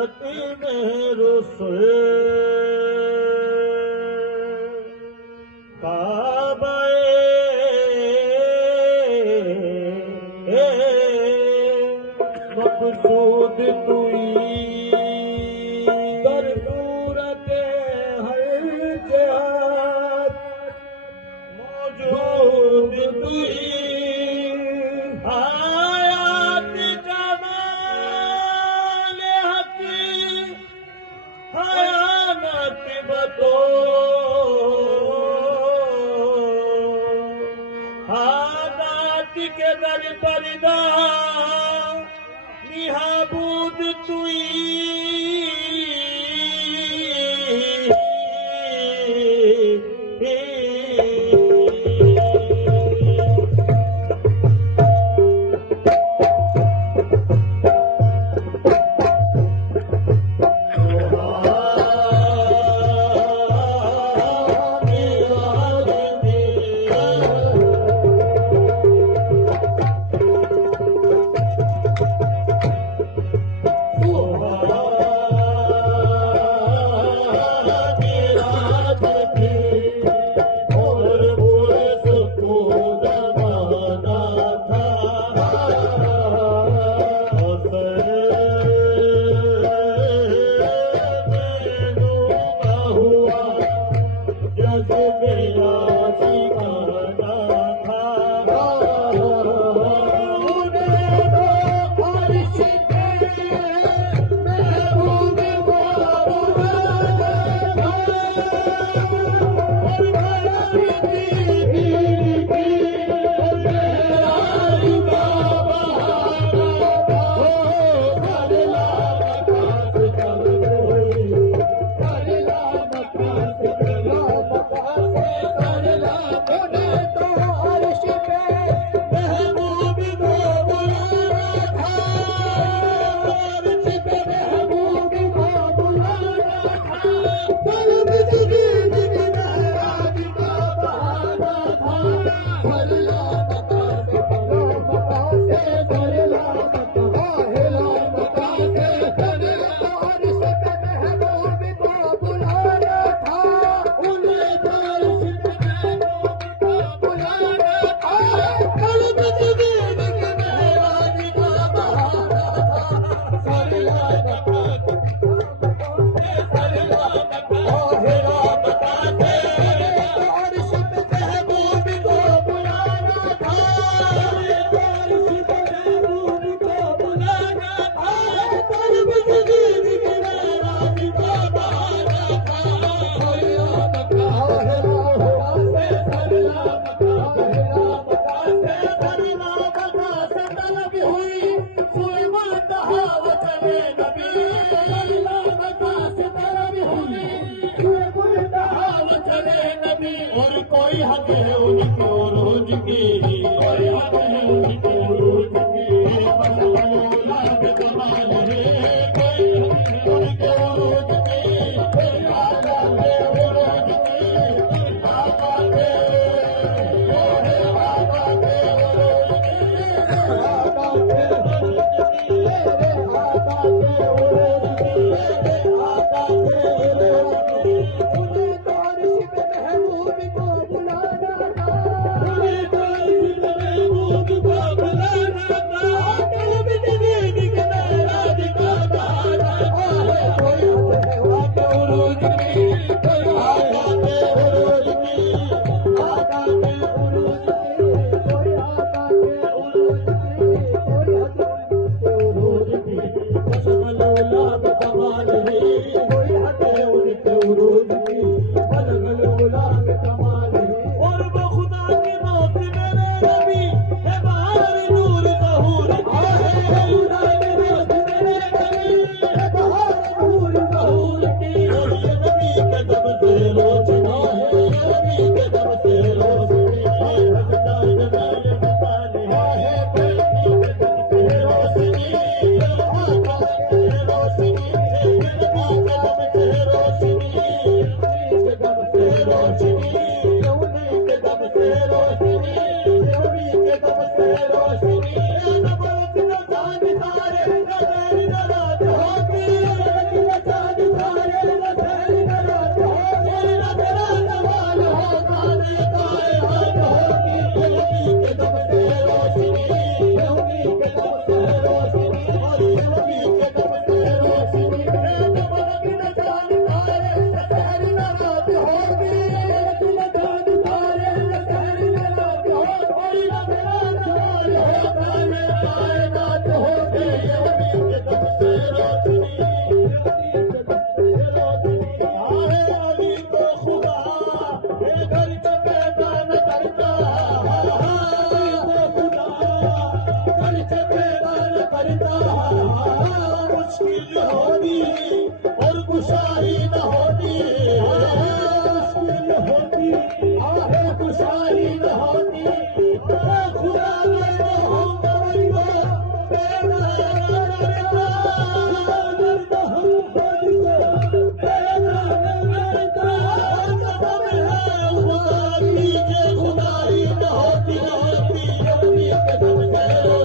अति मेरु सोए काबाए मकसूद तुई दर सूरत हर जहाद मौजूद तुई आयात जमाल हक हयानत बतो आदात के दर परदा निहाबूद तुई और कोई हक है उनको रोज की कोई हक है उनको रोज की औलाद कमाल है कोई हक है उनको रोज की कोई औलाद है वो रोज की आका दे ओहे आका दे आका दे आका दे रोज की आका दे करता मुश्किल होती और कुशाई न होती मुश्किल होती और कुशाई न होती खुदा ने तो हम